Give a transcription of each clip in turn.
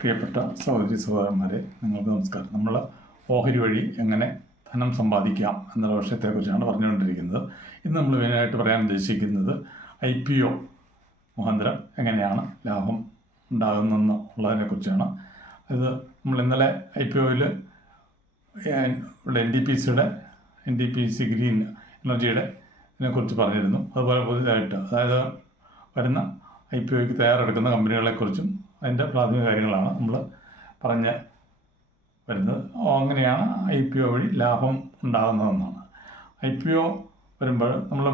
പ്രിയപ്പെട്ട സഹോദരി സഹോദരന്മാരെ നിങ്ങൾക്ക് നമസ്കാരം. നമ്മൾ ഓഹരി വഴി എങ്ങനെ ധനം സമ്പാദിക്കാം എന്നുള്ള വിഷയത്തെക്കുറിച്ചാണ് പറഞ്ഞുകൊണ്ടിരിക്കുന്നത്. ഇന്ന് നമ്മൾ മെയിനായിട്ട് പറയാൻ ഉദ്ദേശിക്കുന്നത് ഐ പി ഒ മുഖാന്തരം എങ്ങനെയാണ് ലാഭം ഉണ്ടാകുന്നതെന്ന് ഉള്ളതിനെക്കുറിച്ചാണ്. ഇത് നമ്മൾ ഇന്നലെ ഐ പി ഒയിൽ ഇവിടെ എൻ ഡി പി സിയുടെ N D P C green എനർജിയുടെ ഇതിനെക്കുറിച്ച് പറഞ്ഞിരുന്നു. അതുപോലെ പുതിയതായിട്ട് അതായത് വരുന്ന ഐ പി ഒക്ക് തയ്യാറെടുക്കുന്ന കമ്പനികളെക്കുറിച്ചും അതിന്റെ പ്രാഥമിക കാര്യങ്ങളാണ്. നമ്മൾ പറഞ്ഞ് വരുന്നത്. അങ്ങനെയാണ് ഐ പി ഒ വഴി ലാഭം ഉണ്ടാകുന്നതെന്നാണ്. ഐ പി ഒ വരുമ്പോൾ നമ്മൾ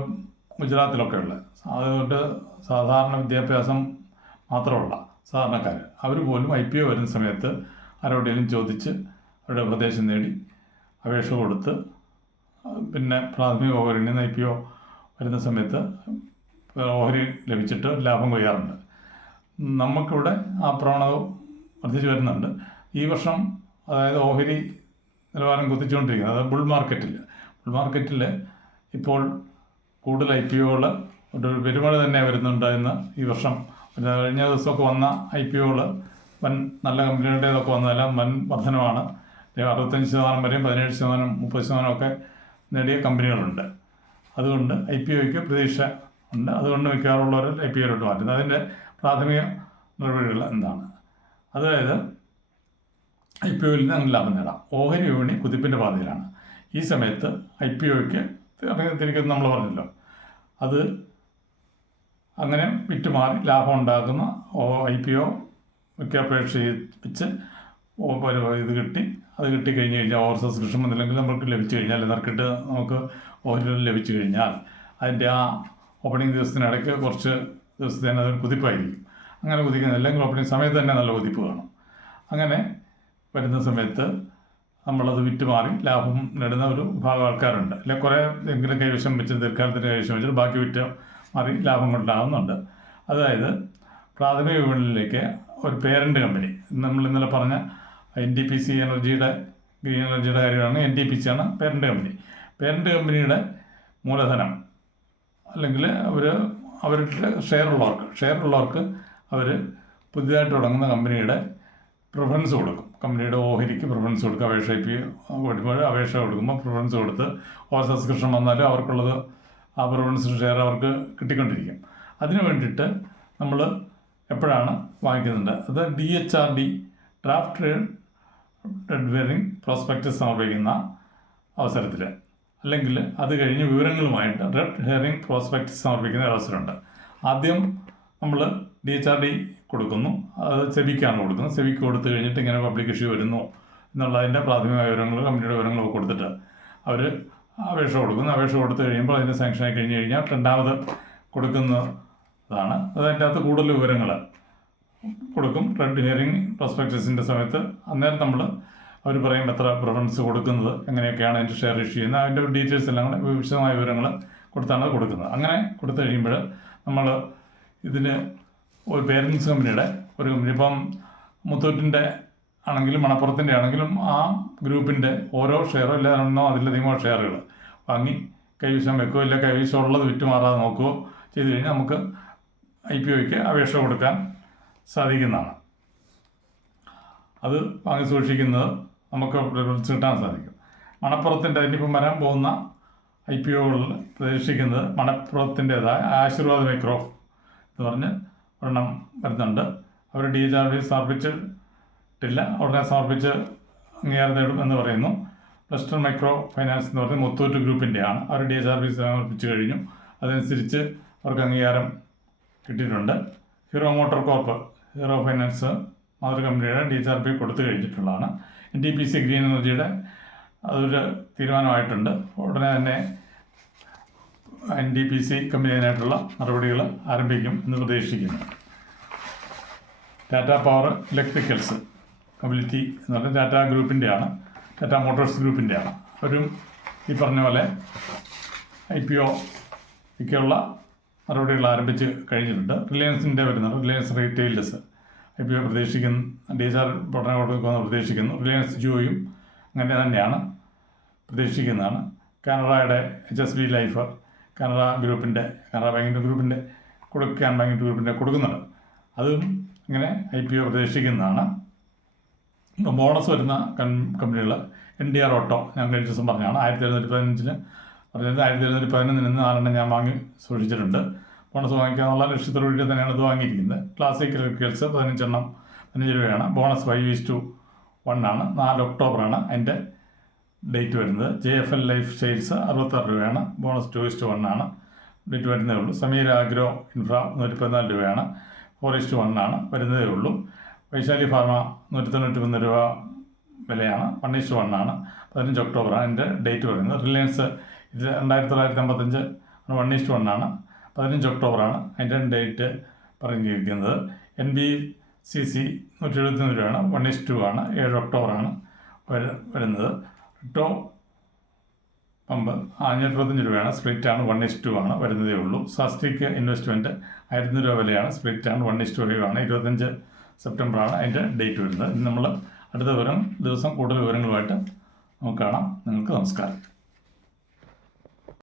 ഗുജറാത്തിലൊക്കെ ഉള്ള അതുകൊണ്ട് സാധാരണ വിദ്യാഭ്യാസം മാത്രമുള്ള സാധാരണക്കാർ അവർ പോലും ഐ പി ഒ വരുന്ന സമയത്ത് ആരോടെങ്കിലും ചോദിച്ച് അവരുടെ ഉപദേശം നേടി അപേക്ഷ കൊടുത്ത് പിന്നെ പ്രാഥമിക ഓഹരിയിൽ ഐ പി ഒ വരുന്ന സമയത്ത് ഓഹരി ലഭിച്ചിട്ട് ലാഭം കൊയ്യാറുണ്ട്. നമുക്കിവിടെ ആ പ്രവണത വർദ്ധിച്ചു വരുന്നുണ്ട്. ഈ വർഷം അതായത് ഓഹരി നിലവാരം കുത്തിച്ചുകൊണ്ടിരിക്കുന്നത് അതായത് ബുൾ മാർക്കറ്റിൽ. ബുൾ മാർക്കറ്റിൽ ഇപ്പോൾ കൂടുതൽ ഐ പി ഒകൾ ഒരു പെരുമഴ തന്നെ വരുന്നുണ്ട് എന്ന് ഈ വർഷം പിന്നെ കഴിഞ്ഞ ദിവസമൊക്കെ വന്ന ഐ പി ഒകൾ വൻ നല്ല കമ്പനികളുടേതൊക്കെ വന്നതെല്ലാം വൻ വർധനമാണ് അറുപത്തഞ്ച് ശതമാനം വരെയും പതിനേഴ് ശതമാനം മുപ്പത് ശതമാനമൊക്കെ നേടിയ കമ്പനികളുണ്ട്. അതുകൊണ്ട് ഐ പി ഒയ്ക്ക് പ്രതീക്ഷ ഉണ്ട്. അതുകൊണ്ട് മിക്കവാറുള്ളവർ ഐ പി ഒയിലോട്ട് മാറ്റുന്നത് അതിന്റെ പ്രാഥമിക നടപടികൾ എന്താണ്? അതായത് ഐ പി ഒയിൽ നിന്ന് ലാഭം നേടാം. ഓഹരി വിപണി കുതിപ്പിന്റെ പാതയിലാണ്. ഈ സമയത്ത് ഐ പി ഒയ്ക്ക് തിരിക്കുന്നത് നമ്മൾ പറഞ്ഞല്ലോ. അത് അങ്ങനെ വിറ്റുമാറി ലാഭം ഉണ്ടാക്കുന്ന ഐ പി ഒ ഒക്കെ അപേക്ഷിച്ച് വെച്ച് ഇത് കിട്ടി. അത് കിട്ടി കഴിഞ്ഞ് കഴിഞ്ഞാൽ ഓവർ സബ്സ്ക്രിപ്ഷൻ വന്നില്ലെങ്കിൽ നമുക്ക് ലഭിച്ചു കഴിഞ്ഞാൽ നറുക്കിട്ട് നമുക്ക് ഓഹരികൾ ലഭിച്ചു കഴിഞ്ഞാൽ അതിന്റെ ആ ഓപ്പണിംഗ് ദിവസത്തിനിടയ്ക്ക് കുറച്ച് ദിവസത്തേന് അതൊരു കുതിപ്പായിരിക്കും. അങ്ങനെ കുതിക്കുന്ന എല്ലാം ഓപ്പണിംഗ് സമയത്ത് തന്നെ നല്ല കുതിപ്പ് കാണും. അങ്ങനെ വരുന്ന സമയത്ത് നമ്മളത് വിറ്റ് മാറി ലാഭം നേടുന്ന ഒരു ഭാഗം ആൾക്കാരുണ്ട്. അല്ലെങ്കിൽ കുറേ എങ്കിലും കൈവശം വെച്ച് ദീർഘകാലത്തിന് കൈവശം വെച്ചിട്ട് ബാക്കി വിറ്റ് മാറി ലാഭം കൊണ്ടാകുന്നുണ്ട് അതായത് പ്രാഥമിക വിപണിയിലേക്ക് ഒരു പേരന്റ് കമ്പനി നമ്മൾ ഇന്നലെ പറഞ്ഞ എൻ ഡി പി സി എനർജിയുടെ ഗ്രീൻ എനർജിയുടെ കാര്യമാണ് എൻ ഡി പി സി ആണ് പേരന്റ് കമ്പനി പേരന്റ് കമ്പനിയുടെ മൂലധനം അല്ലെങ്കിൽ അവർ അവരുടെ ഷെയർ ഉള്ളവർക്ക് ഷെയർ ഉള്ളവർക്ക് അവർ പുതിയതായിട്ട് തുടങ്ങുന്ന കമ്പനിയുടെ പ്രിഫറൻസ് കൊടുക്കും. കമ്പനിയുടെ ഓഹരിക്ക് പ്രിഫറൻസ് കൊടുക്കും അപേക്ഷ പി കൊടുക്കുമ്പോൾ അപേക്ഷ കൊടുക്കുമ്പോൾ പ്രിഫറൻസ് കൊടുത്ത് ഓവർ സബ്സ്ക്രിപ്ഷൻ വന്നാലും അവർക്കുള്ളത് ആ പ്രിഫറൻസ് ഷെയർ അവർക്ക് കിട്ടിക്കൊണ്ടിരിക്കും. അതിന് വേണ്ടിയിട്ട് നമ്മൾ എപ്പോഴാണ് വാങ്ങിക്കുന്നുണ്ട് അത് D H R D draft red herring prospectus സമർപ്പിക്കുന്ന അവസരത്തിൽ അല്ലെങ്കിൽ അത് കഴിഞ്ഞ് വിവരങ്ങളുമായിട്ട് റെഡ് ഹെയറിംഗ് പ്രോസ്പെക്റ്റ് സമർപ്പിക്കുന്ന അവസരമുണ്ട്. ആദ്യം നമ്മൾ ഡി എച്ച് ആർ ഡി കൊടുക്കുന്നു. അത് സെബിക്കാണ് കൊടുക്കുന്നത്. സെബിക്ക് കൊടുത്തു കഴിഞ്ഞിട്ട് ഇങ്ങനെ പബ്ലിക് ഇഷ്യൂ വരുന്നു എന്നുള്ളതിന്റെ പ്രാഥമിക വിവരങ്ങൾ കമ്പനിയുടെ വിവരങ്ങളൊക്കെ കൊടുത്തിട്ട് അവർ അപേക്ഷ കൊടുക്കുന്നു. അപേക്ഷ കൊടുത്തു കഴിയുമ്പോൾ അതിന്റെ സാങ്ഷൻ ആയി കഴിഞ്ഞ് കഴിഞ്ഞാൽ രണ്ടാമത് കൊടുക്കുന്നതാണ്. അതിന്റെ അകത്ത് കൂടുതൽ വിവരങ്ങൾ കൊടുക്കും. റെഡ് ഹിയറിംഗ് പ്രോസ്പെക്ടസിന്റെ സമയത്ത് അന്നേരം നമ്മൾ അവർ പറയും എത്ര പ്രിഫറൻസ് കൊടുക്കുന്നത് എങ്ങനെയൊക്കെയാണ് അതിന്റെ ഷെയർ ഇഷ്യൂ ചെയ്യുന്നത് അതിന്റെ ഡീറ്റെയിൽസ് എല്ലാം കൂടെ വിശദമായ വിവരങ്ങൾ കൊടുത്താണ് കൊടുക്കുന്നത്. അങ്ങനെ കൊടുത്തു കഴിയുമ്പോൾ നമ്മൾ ഇതിന് ഒരു പേരൻസ് കമ്പനിയുടെ ഒരു കമ്പനി ഇപ്പം മുത്തൂറ്റിന്റെ ആണെങ്കിലും മണപ്പുറത്തിന്റെ ആണെങ്കിലും ആ ഗ്രൂപ്പിന്റെ ഓരോ ഷെയറോ ഇല്ല ഒന്നോ അതിലധികമോ ഷെയറുകൾ വാങ്ങി കൈവശം വെക്കുകയോ ഇല്ല കൈവശം ഉള്ളത് വിറ്റുമാറാതെ നോക്കുകയോ ചെയ്തു കഴിഞ്ഞാൽ നമുക്ക് ഐ പി ഒയ്ക്ക് അപേക്ഷ കൊടുക്കാൻ സാധിക്കുന്നതാണ്. അത് വാങ്ങി സൂക്ഷിക്കുന്നത് നമുക്ക് റിസൾട്ട്സ് കിട്ടാൻ സാധിക്കും. മണപ്പുറത്തിന്റെ ഇനിയിപ്പം വരാൻ പോകുന്ന ഐ പി ഒകളിൽ പ്രതീക്ഷിക്കുന്നത് മണപ്പുറത്തിന്റെതായ ആശീർവാദ് മൈക്രോ എന്ന് പറഞ്ഞ് ഒരെണ്ണം വരുന്നുണ്ട്. അവർ ഡി എച്ച് ആർ ഡി സമർപ്പിച്ചിട്ടില്ല. ഉടനെ സമർപ്പിച്ച് അംഗീകാരം നേടും എന്ന് പറയുന്നു. വെസ്റ്റേൺ മൈക്രോ ഫൈനാൻസ് എന്ന് പറഞ്ഞ് മുത്തൂറ്റ് ഗ്രൂപ്പിന്റെയാണ് അവർ ഡി എച്ച് ആർ ബി സമർപ്പിച്ച് കഴിഞ്ഞു. അതനുസരിച്ച് അവർക്ക് അംഗീകാരം കിട്ടിയിട്ടുണ്ട്. Hero Motor Corp Hero Finance മാതൃ കമ്പനിയുടെ ഡി എച്ച് ആർ ബി കൊടുത്തു കഴിഞ്ഞിട്ടുള്ളതാണ്. ടി പി സി ഗ്രീൻ എനർജിയുടെ അതൊരു തീരുമാനമായിട്ടുണ്ട്. ഉടനെ തന്നെ എൻ ഡി പി സി കമ്പനിയായിട്ടുള്ള നടപടികൾ ആരംഭിക്കും എന്ന് പ്രതീക്ഷിക്കുന്നു. ടാറ്റ പവർ ഇലക്ട്രിക്കൽസ് കമ്മ്യൂണിറ്റി എന്ന് പറഞ്ഞാൽ ടാറ്റ ഗ്രൂപ്പിന്റെയാണ് ടാറ്റ മോട്ടോഴ്സ് ഗ്രൂപ്പിന്റെയാണ് അവരും ഈ പറഞ്ഞ പോലെ ഐ പി ഒക്കെയുള്ള നടപടികൾ ആരംഭിച്ച് കഴിഞ്ഞിട്ടുണ്ട്. റിലയൻസിന്റെ വരുന്നുണ്ട് റിലയൻസ് റീറ്റെയിലേഴ്സ് ഒ പ്രതീക്ഷിക്കുന്നു. ഡി എസ് ആർ പഠന കൊടുക്കുമെന്ന് പ്രതീക്ഷിക്കുന്നു. റിലയൻസ് ജിയോയും അങ്ങനെ തന്നെയാണ് പ്രതീക്ഷിക്കുന്നതാണ്. കാനറയുടെ H S B life Canada ഗ്രൂപ്പിന്റെ കാനഡ ബാങ്കിന്റെ ഗ്രൂപ്പിന്റെ കൊടുക്കാൻ ബാങ്കിന്റെ ഗ്രൂപ്പിന്റെ കൊടുക്കുന്നുണ്ട്. അതും ഇങ്ങനെ ഐ പി ഒ പ്രതീക്ഷിക്കുന്നതാണ്. ബോണസ് വരുന്ന കമ്പനികൾ എൻ ഡി ആർ ഓട്ടോ ഞാൻ കഴിഞ്ഞ ദിവസം പറഞ്ഞതാണ്. ആയിരത്തി എഴുന്നൂറ്റി പതിനഞ്ചിന് പറഞ്ഞത് ആയിരത്തി എഴുന്നൂറ്റി പതിനൊന്നിൽ നിന്ന് നാലെണ്ണം ഞാൻ വാങ്ങി സൂക്ഷിച്ചിട്ടുണ്ട്. ബോണസ് വാങ്ങിക്കാന്നുള്ള ലക്ഷ്യത്തോടു കൂടി തന്നെയാണ് ഇത് വാങ്ങിയിരിക്കുന്നത്. ക്ലാസിക് ഇലക്ട്രിക്കൽസ് പതിനഞ്ചെണ്ണം പതിനഞ്ച് രൂപയാണ്. Bonus five is to one ആണ്. നാല് ഒക്ടോബറാണ് അതിന്റെ ഡേറ്റ് വരുന്നത്. J F L life styles അറുപത്താറ് രൂപയാണ്. ബോണസ് ടു ഇസ്റ്റ് വൺ ആണ്. ഡേറ്റ് വരുന്നതേ ഉള്ളൂ. സമീര ആഗ്രോ ഇൻഫ്ര നൂറ്റി പതിനാല് രൂപയാണ് ഫോർ ഇസ്റ്റ് വൺ ആണ്. വരുന്നതേ ഉള്ളൂ. വൈശാലി ഫാർമ നൂറ്റി തൊണ്ണൂറ്റി മൂന്ന് രൂപ വിലയാണ്. വൺ ഇസ്റ്റ് വൺ ആണ്. പതിനഞ്ച് ഒക്ടോബറാണ് അതിന്റെ ഡേറ്റ് വരുന്നത്. റിലയൻസ് രണ്ടായിരത്തി തൊള്ളായിരത്തി അമ്പത്തഞ്ച് വൺ ഇസ്റ്റ് വൺ ആണ്. പതിനഞ്ച് ഒക്ടോബറാണ് അതിന്റെ ഡേറ്റ് പറഞ്ഞിരിക്കുന്നത്. എൻ ബി സി സി നൂറ്റി എഴുപത്തിമൂന്ന് രൂപയാണ്. വൺ ഇസ് ടു ആണ്. ഏഴ് ഒക്ടോബറാണ് വരു- വരുന്നത്. ടോ പമ്പ് അഞ്ഞൂറ്റി രൂപയാണ് സ്പ്ലിറ്റ് ആണ് വൺ ഇസ് ടു ആണ് വരുന്നതേ ഉള്ളൂ. സാസ്റ്റിക് ഇൻവെസ്റ്റ്മെന്റ് ആയിരത്തി രൂപ വിലയാണ്. സ്പ്ലിറ്റ് ആണ് വൺ ഇസ് ടു ആണ് ഇരുപത്തഞ്ച് സെപ്റ്റംബറാണ് അതിന്റെ ഡേറ്റ് വരുന്നത്. നമ്മൾ അടുത്ത വിവരം ദിവസം കൂടുതൽ വിവരങ്ങളുമായിട്ട് നമുക്ക് കാണാം. നിങ്ങൾക്ക് നമസ്കാരം.